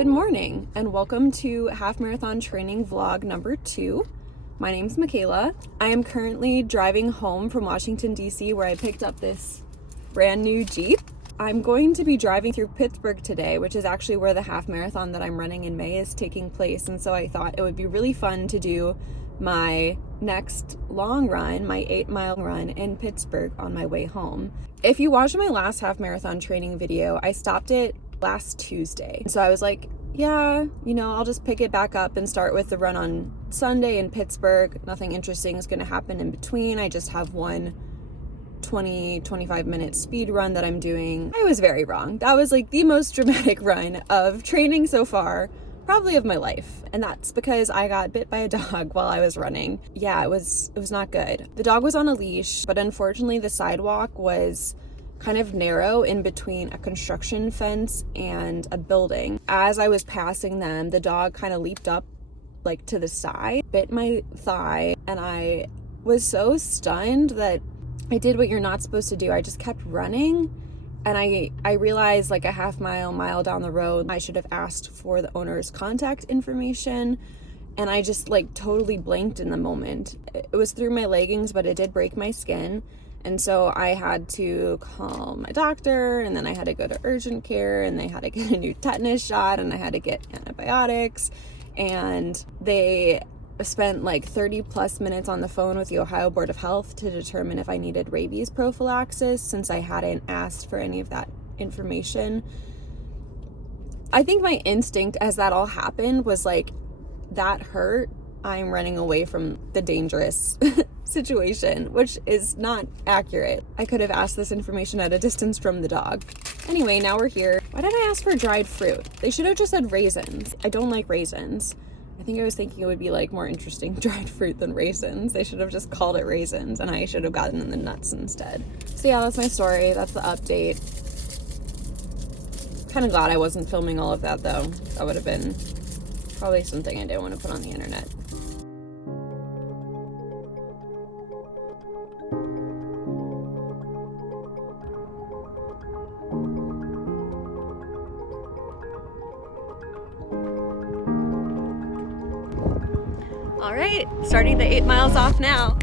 Good morning and welcome to half marathon training vlog number 2. My name's Michaela. I am currently driving home from Washington, D.C. where I picked up this brand new Jeep. I'm going to be driving through Pittsburgh today, which is actually where the half marathon that I'm running in May is taking place. And so I thought it would be really fun to do my next long run, my 8-mile run in Pittsburgh on my way home. If you watched my last half marathon training video, I stopped it last Tuesday. So I was like, yeah, I'll just pick it back up and start with the run on Sunday in Pittsburgh. Nothing interesting is going to happen in between. I just have one 20-25 minute speed run that I'm doing. I was very wrong. That was like the most dramatic run of training so far, probably of my life. And that's because I got bit by a dog while I was running. Yeah, it was not good. The dog was on a leash, but unfortunately the sidewalk was kind of narrow in between a construction fence and a building. As I was passing them, the dog kind of leaped up like to the side, bit my thigh, and I was so stunned that I did what you're not supposed to do. I just kept running, and I realized like a mile down the road, I should have asked for the owner's contact information, and I just like totally blanked in the moment. It was through my leggings, but it did break my skin. And so I had to call my doctor, and then I had to go to urgent care, and they had to get a new tetanus shot, and I had to get antibiotics, and they spent like 30 plus minutes on the phone with the Ohio Board of Health to determine if I needed rabies prophylaxis, since I hadn't asked for any of that information. I think my instinct as that all happened was like, that hurt. I'm running away from the dangerous situation, which is not accurate. I could have asked this information at a distance from the dog. Anyway, now we're here. Why did I ask for dried fruit? They should have just said raisins. I don't like raisins. I think I was thinking it would be like more interesting dried fruit than raisins. They should have just called it raisins, and I should have gotten the nuts instead. So yeah, that's my story. That's the update. Kind of glad I wasn't filming all of that though. That would have been probably something I didn't want to put on the internet. All right, starting the 8 miles off now.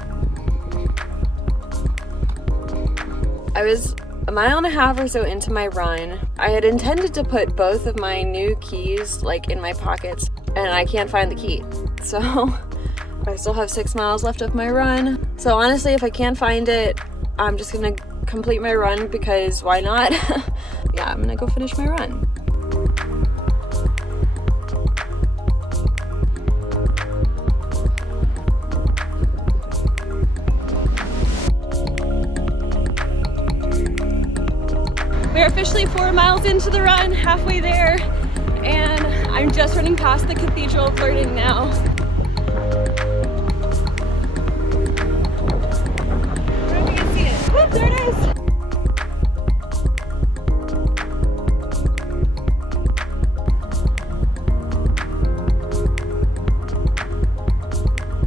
I was a mile and a half or so into my run. I had intended to put both of my new keys like in my pockets, and I can't find the key. So I still have 6 miles left of my run. So honestly, if I can't find it, I'm just gonna complete my run because why not? Yeah, I'm gonna go finish my run. We're officially 4 miles into the run, halfway there, and I'm just running past the Cathedral of Learning now. I don't know if you can see it. Whoop, there it is!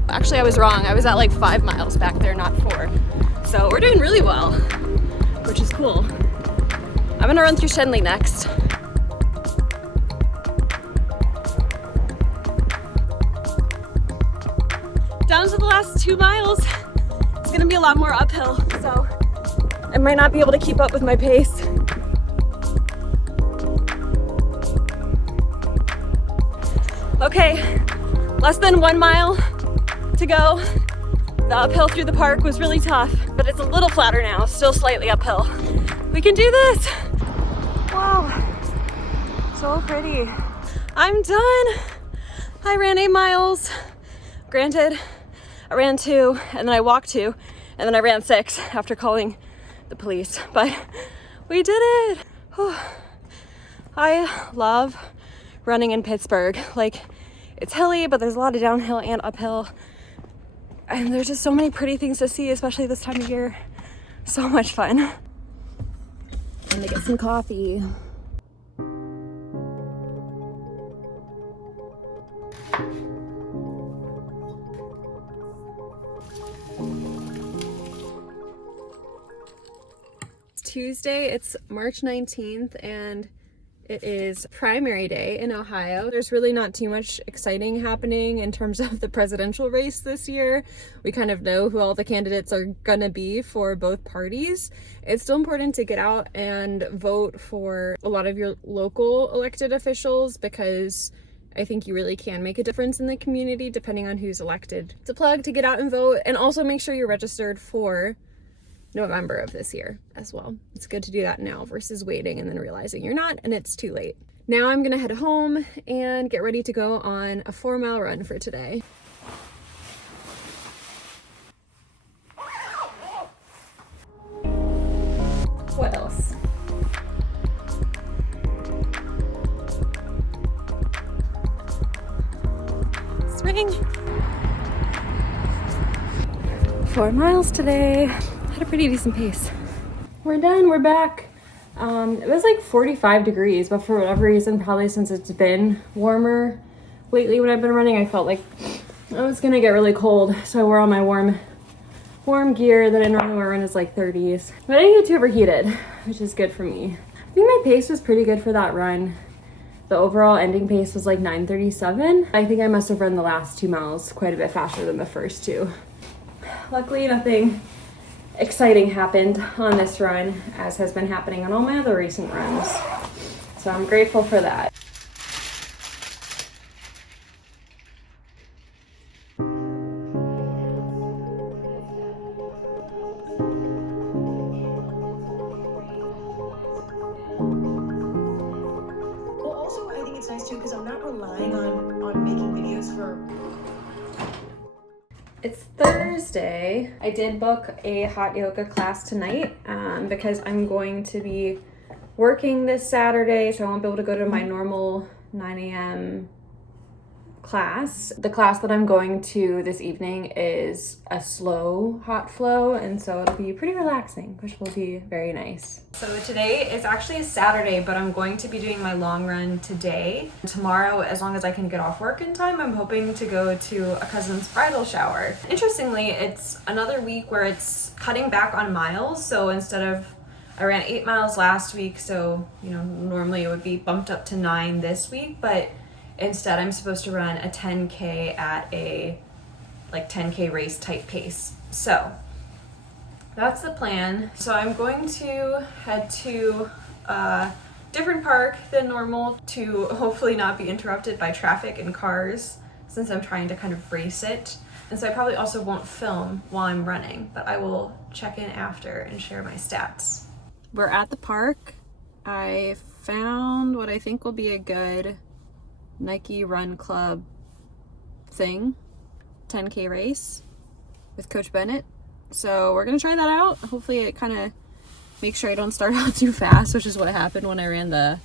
Actually, I was wrong. I was at like 5 miles back there, not 4. So we're doing really well, which is cool. I'm gonna run through Shenley next. Down to the last 2 miles. It's gonna be a lot more uphill, so I might not be able to keep up with my pace. Okay, less than 1 mile to go. The uphill through the park was really tough, but it's a little flatter now, still slightly uphill. We can do this. Wow, so pretty. I'm done. I ran 8 miles. Granted, I ran 2, and then I walked 2, and then I ran 6 after calling the police, but we did it. Whew. I love running in Pittsburgh. Like, it's hilly, but there's a lot of downhill and uphill, and there's just so many pretty things to see, especially this time of year. So much fun. I'm gonna get some coffee. It's Tuesday, it's March 19th, and It is primary day in Ohio. There's really not too much exciting happening in terms of the presidential race this year. We kind of know who all the candidates are gonna be for both parties. It's still important to get out and vote for a lot of your local elected officials because I think you really can make a difference in the community depending on who's elected. It's a plug to get out and vote, and also make sure you're registered for November of this year as well. It's good to do that now versus waiting and then realizing you're not and it's too late. Now I'm gonna head home and get ready to go on a 4-mile run for today. What else? Swing! 4 miles today. A pretty decent pace. We're done, we're back. It was like 45 degrees, but for whatever reason, probably since it's been warmer lately when I've been running, I felt like I was gonna get really cold. So I wore all my warm gear that I normally wear when it's like 30s. But I didn't get too overheated, which is good for me. I think my pace was pretty good for that run. The overall ending pace was like 9:37. I think I must have run the last 2 miles quite a bit faster than the first 2. Luckily, nothing exciting happened on this run, as has been happening on all my other recent runs. So I'm grateful for that. Well, also, I think it's nice too because I'm not relying on making videos for... It's Thursday. I did book a hot yoga class tonight because I'm going to be working this Saturday, so I won't be able to go to my normal 9 a.m. class. The class that I'm going to this evening is a slow hot flow, and so it'll be pretty relaxing, which will be very nice. So today is actually a Saturday, but I'm going to be doing my long run today. Tomorrow, as long as I can get off work in time, I'm hoping to go to a cousin's bridal shower. Interestingly, it's another week where it's cutting back on miles, so instead of I ran 8 miles last week, so normally it would be bumped up to 9 this week, but instead I'm supposed to run a 10K at a 10K race type pace. So that's the plan. So I'm going to head to a different park than normal to hopefully not be interrupted by traffic and cars, since I'm trying to kind of race it. And so I probably also won't film while I'm running, but I will check in after and share my stats. We're at the park. I found what I think will be a good Nike Run Club thing, 10K race with Coach Bennett. So we're gonna try that out. Hopefully it kind of makes sure I don't start out too fast, which is what happened when I ran the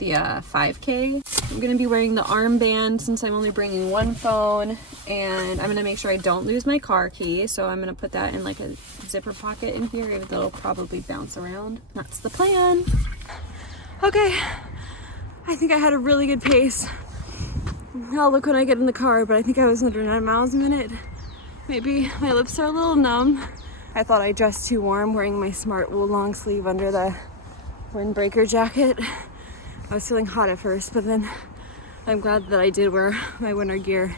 5K. I'm gonna be wearing the armband since I'm only bringing one phone, and I'm gonna make sure I don't lose my car key. So I'm gonna put that in like a zipper pocket in here, even though it'll probably bounce around. That's the plan. Okay, I think I had a really good pace. I'll look when I get in the car, but I think I was under 9 miles a minute. Maybe my lips are a little numb. I thought I dressed too warm wearing my smart wool long sleeve under the windbreaker jacket. I was feeling hot at first, but then I'm glad that I did wear my winter gear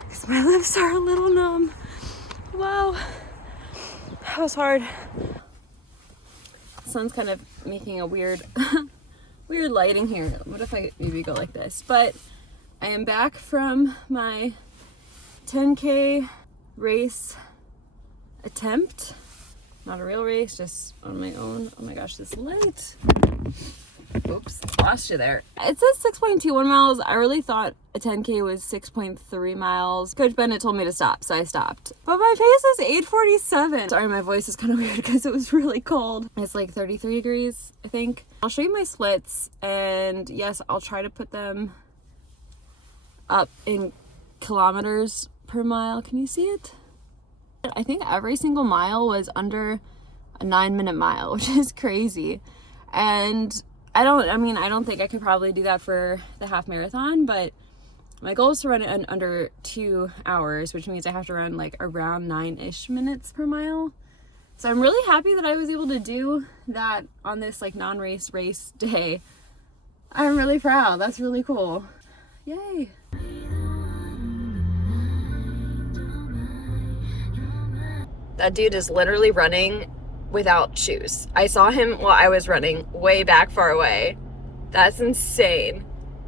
because my lips are a little numb. Wow, that was hard. The sun's kind of making a weird lighting here. What if I maybe go like this? But I am back from my 10K race attempt. Not a real race, just on my own. Oh my gosh, this light. Oops, lost you there. It says 6.21 miles. I really thought a 10K was 6.3 miles. Coach Bennett told me to stop, so I stopped. But my pace is 8:47. Sorry, my voice is kind of weird because it was really cold. It's like 33 degrees, I think. I'll show you my splits, and yes, I'll try to put them up in kilometers per mile. Can you see it? I think every single mile was under a 9-minute mile, which is crazy. And I don't think I could probably do that for the half marathon, but my goal is to run it in under 2 hours, which means I have to run like around 9-ish minutes per mile. So I'm really happy that I was able to do that on this like non-race day. I'm really proud. That's really cool. Yay. That dude is literally running without shoes. I saw him while I was running way back far away. That's insane.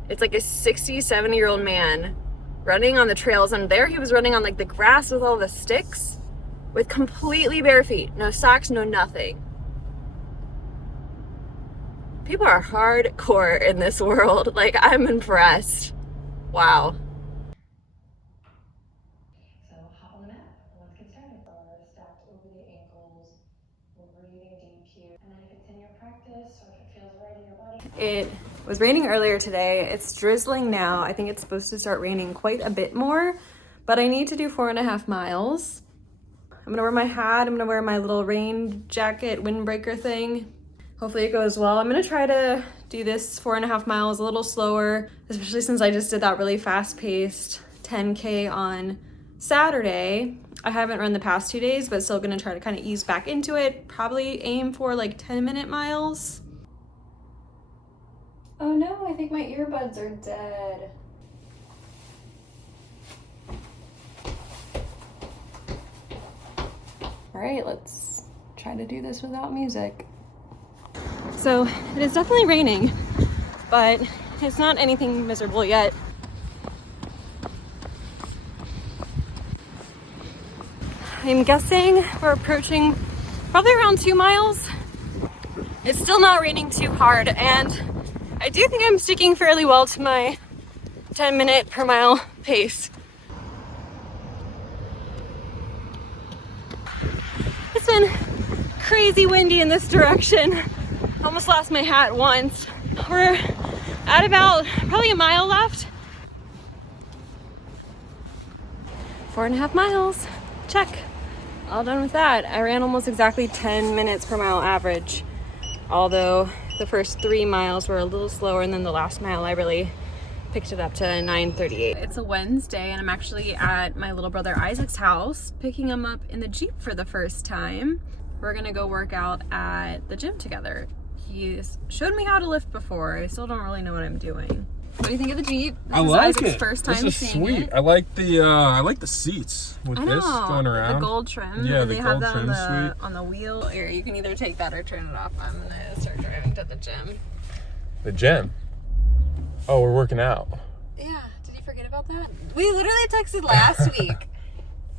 It's like a 60, 70-year-old man running on the trails, and there he was running on like the grass with all the sticks with completely bare feet. No socks, no nothing. People are hardcore in this world. Like, I'm impressed. Wow. So hop on the mat and let's get started. Are stacked over the ankles. We're breathing deep here. And then if it's in your practice or if it feels right in your body. It was raining earlier today. It's drizzling now. I think it's supposed to start raining quite a bit more, but I need to do 4.5 miles. I'm gonna wear my hat. I'm gonna wear my little rain jacket, windbreaker thing. Hopefully it goes well. I'm gonna try to do this 4.5 miles a little slower, especially since I just did that really fast-paced 10K on Saturday. I haven't run the past 2 days, but still gonna try to kind of ease back into it. Probably aim for like 10-minute miles. Oh no, I think my earbuds are dead. All right, let's try to do this without music. So it is definitely raining, but it's not anything miserable yet. I'm guessing we're approaching probably around 2 miles. It's still not raining too hard, and I do think I'm sticking fairly well to my 10-minute per mile pace. It's been crazy windy in this direction. Almost lost my hat once. We're at about probably a mile left. 4.5 miles, check. All done with that. I ran almost exactly 10 minutes per mile average, although the first 3 miles were a little slower, and then the last mile I really picked it up to 9:38. It's a Wednesday, and I'm actually at my little brother Isaac's house, picking him up in the Jeep for the first time. We're gonna go work out at the gym together. He's showed me how to lift before. I still don't really know what I'm doing. What do you think of the Jeep? I like Isaac's it. First time this is seeing sweet. it. I like the seats with I know, this going around. the gold trim. Yeah, and the they have gold that trim's sweet. on the wheel. Here, you can either take that or turn it off. I'm gonna start driving to the gym. The gym. Oh, we're working out. Yeah, did you forget about that? We literally texted last week.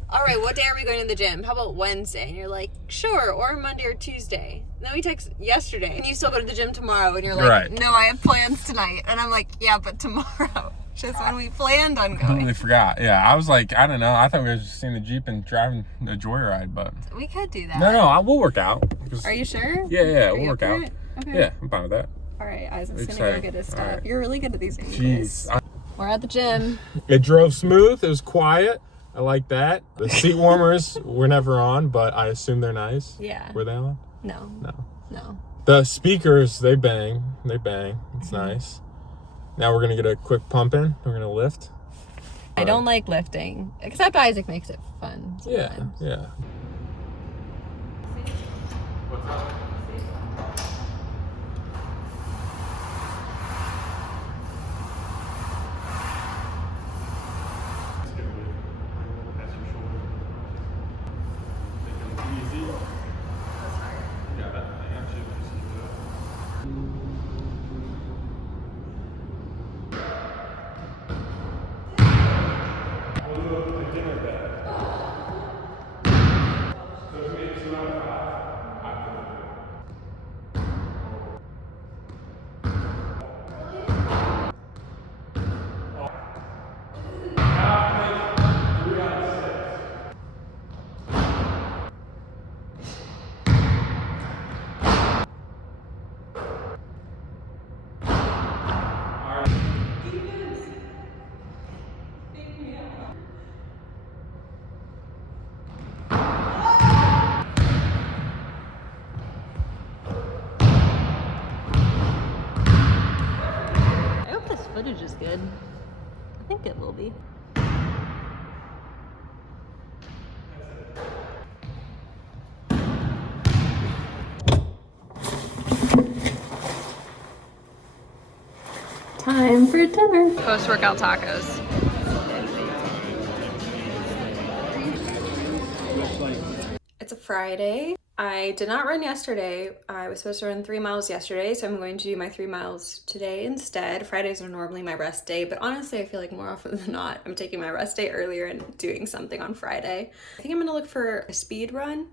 All right, what day are we going to the gym? How about Wednesday? And you're like, sure, or Monday or Tuesday. And then we text yesterday, and you still go to the gym tomorrow, and you're like, Right. no, I have plans tonight. And I'm like, yeah, but tomorrow. Just when we planned on Completely going. forgot. Yeah, I was like, I don't know. I thought we were just seeing the Jeep and driving a joyride, but We could do that. no, we'll work out. Are you sure? Yeah, Are we'll you work up for out. it? Okay. Yeah, I'm fine with that. All right, Isaac's gonna Exciting. go get his stuff. All right. You're really good at these angles. Jeez. We're at the gym. It drove smooth. It was quiet. I like that. The seat warmers were never on, but I assume they're nice. Yeah. Were they on? No. No. The speakers, they bang. It's nice. Now we're gonna get a quick pump in. We're gonna lift. I don't like lifting, except Isaac makes it fun sometimes. Yeah. I hope this footage is good. I think it will be. time for dinner. Post-workout tacos. It's a Friday. I did not run yesterday. I was supposed to run 3 miles yesterday, so I'm going to do my 3 miles today instead. Fridays are normally my rest day, but honestly, I feel like more often than not, I'm taking my rest day earlier and doing something on Friday. I think I'm gonna look for a speed run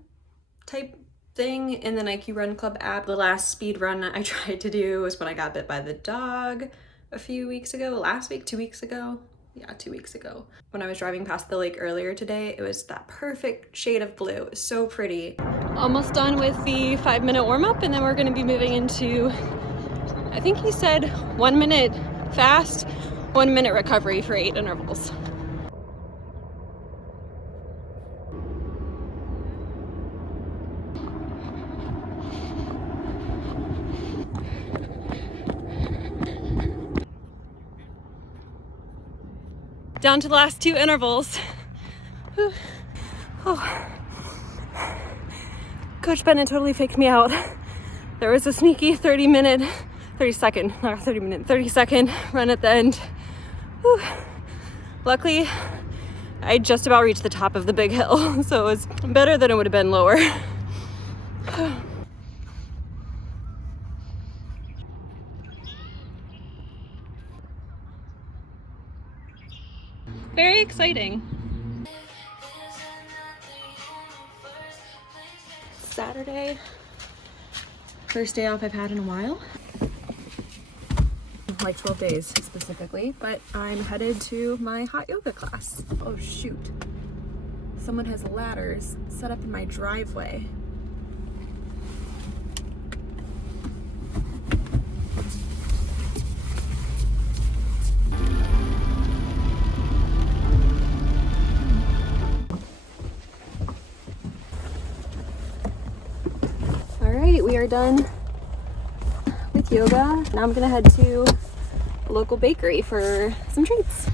type thing in the Nike Run Club app. The last speed run I tried to do was when I got bit by the dog a few weeks ago. Last week, 2 weeks ago. Yeah, 2 weeks ago. When I was driving past the lake earlier today, it was that perfect shade of blue. It was so pretty. Almost done with the 5-minute warm-up, and then we're gonna be moving into, I think he said 1 minute fast, 1 minute recovery for 8 intervals. Down to the last 2 intervals. Oh. Coach Bennett totally faked me out. There was a sneaky 30 second run at the end. Whew. Luckily, I just about reached the top of the big hill, so it was better than it would have been lower. Very exciting. Saturday, first day off I've had in a while. Like 12 days specifically, but I'm headed to my hot yoga class. Oh shoot. Someone has ladders set up in my driveway. We are done with yoga. Now I'm gonna head to a local bakery for some treats.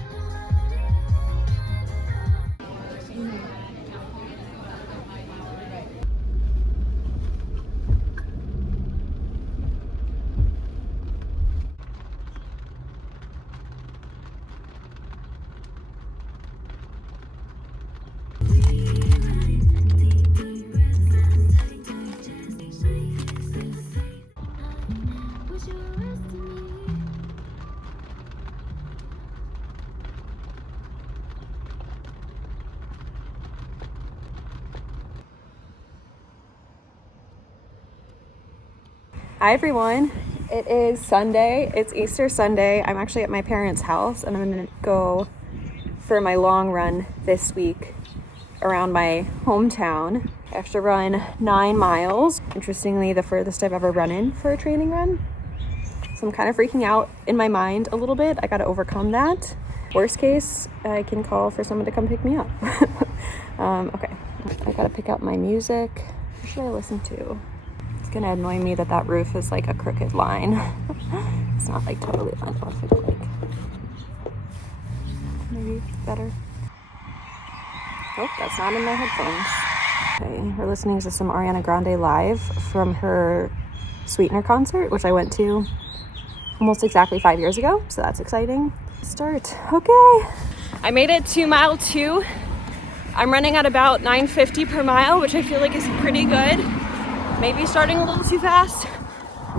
Hi everyone, it is Sunday, it's Easter Sunday. I'm actually at my parents' house and I'm gonna go for my long run this week around my hometown. I have to run 9 miles. Interestingly, the furthest I've ever run in for a training run. So I'm kind of freaking out in my mind a little bit. I gotta overcome that. Worst case, I can call for someone to come pick me up. Okay, I gotta pick out my music. What should I listen to? It's gonna annoy me that that roof is like a crooked line. It's not like totally lined up. Like maybe better. Oh, that's not in my headphones. Okay, we're listening to some Ariana Grande live from her Sweetener concert, which I went to almost exactly 5 years ago. So that's exciting. Start. Okay. I made it to mile 2. I'm running at about 9:50 per mile, which I feel like is pretty good. Maybe starting a little too fast.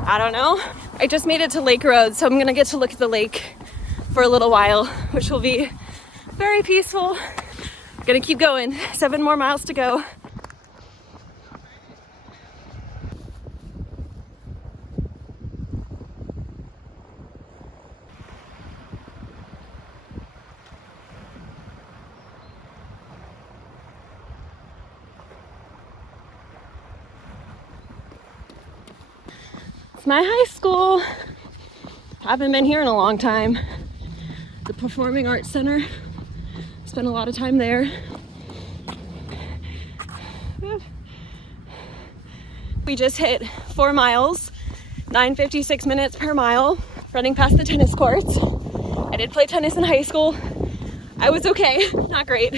I don't know. I just made it to Lake Road, so I'm gonna get to look at the lake for a little while, which will be very peaceful. I'm gonna keep going. 7 more miles to go. It's my high school. Haven't been here in a long time. The Performing Arts Center. Spent a lot of time there. We just hit 4 miles, 9:56 minutes per mile, running past the tennis courts. I did play tennis in high school. I was okay, not great,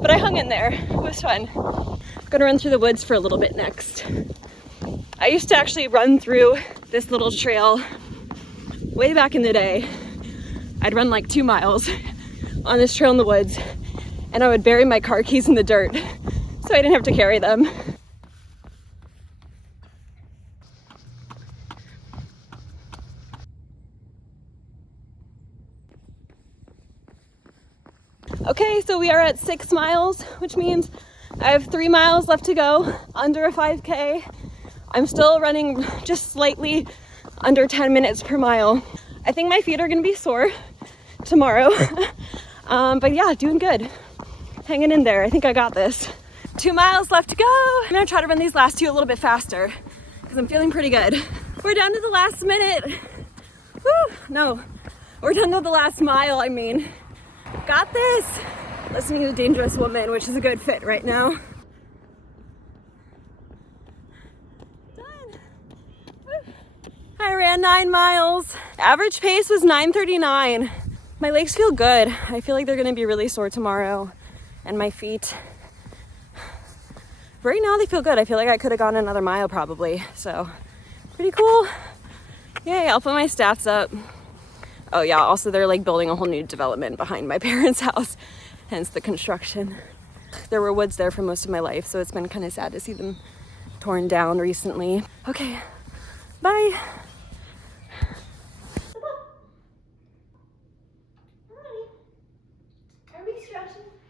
but I hung in there. It was fun. I'm gonna run through the woods for a little bit next. I used to actually run through this little trail way back in the day I'd run like 2 miles on this trail in the woods, and I would bury my car keys in the dirt so I didn't have to carry them. Okay, so we are at 6 miles, which means I have 3 miles left to go, under a 5K. I'm still running just slightly under 10 minutes per mile. I think my feet are gonna be sore tomorrow. But yeah, doing good. Hanging in there, I think I got this. 2 miles left to go. I'm gonna try to run these last 2 a little bit faster because I'm feeling pretty good. We're down to the last minute. Woo, no, we're down to the last mile, I mean. Got this. Listening to Dangerous Woman, which is a good fit right now. Done. Woo. I ran 9 miles. Average pace was 9:39. My legs feel good. I feel like they're gonna be really sore tomorrow. And my feet. Right now they feel good. I feel like I could have gone another mile probably. So pretty cool. Yay, I'll put my stats up. Oh yeah, also they're like building a whole new development behind my parents' house, hence the construction. There were woods there for most of my life, so it's been kind of sad to see them torn down recently. Okay, bye.